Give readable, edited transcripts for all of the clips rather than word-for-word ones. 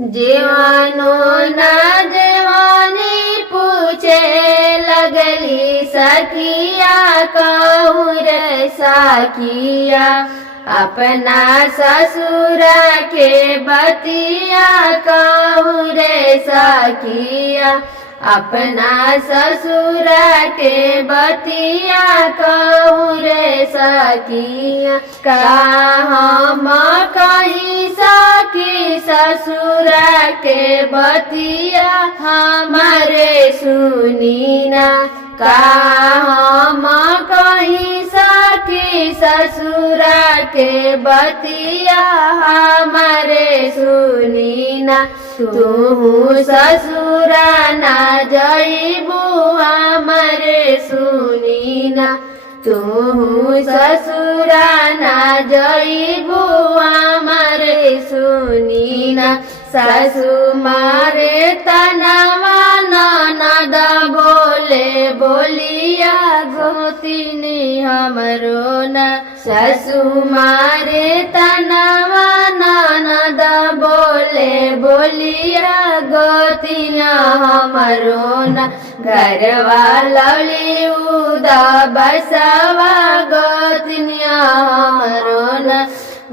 जीवानो न जवानी पूछे लगली सखिया कहूँ रे साखिया अपना ससुर के बतिया कहूँ रे साखिया अपना ससुर के बतिया कहूँ रे सखिया का हम कहीं सखी ससुर के बतिया हमारे सुनी ना का हम कहीं सखी ससुर के बतिया हमारे सुनी ना तू ससुर ना जइबू हमारे सुनी ना तू ससुर ना जइबू हमारे सुनी ना सासु मारे तनवा ननद बोले बोलिया गोतिनी हमरो न सासु मारे तनवा ननद बोले बोलिया गोतिया हमरो न घरवा लवली उदा बसवा गोतिया हमरो न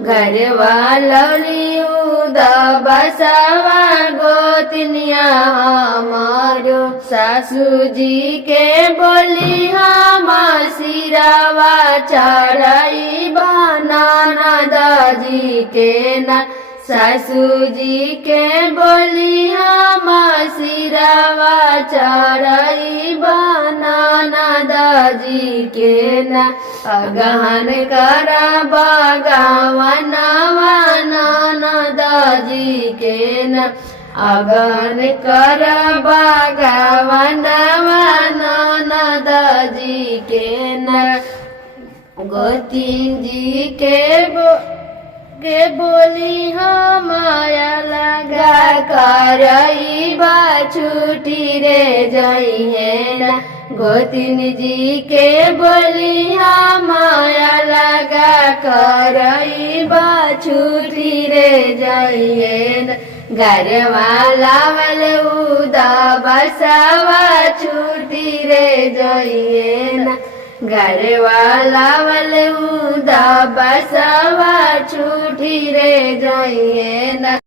घरवा लवली उदा बसवा गोतनिया हमारो सासू जी के बोली हम सिरावा चढ़ाई बनाना दादी के न सासू जी के बोली हम सिरावा चढ़ाई बनाना दादी के न अगहन करा बगावनवा नाना दादी के न अगहन करा बगावनवा नाना दादी के न गोतीन जी के बोली हम माया लगा करई बा छुट्टी रे जाई है ना गोतीन जी के बोली हम माया लगा करई बा छुट्टी रे जाई है ना घरवा लावल उदा बसवा छुट्टी रे जाई है ना घरवा लावल उदा बसवा छुट्टी रे जाई है ना।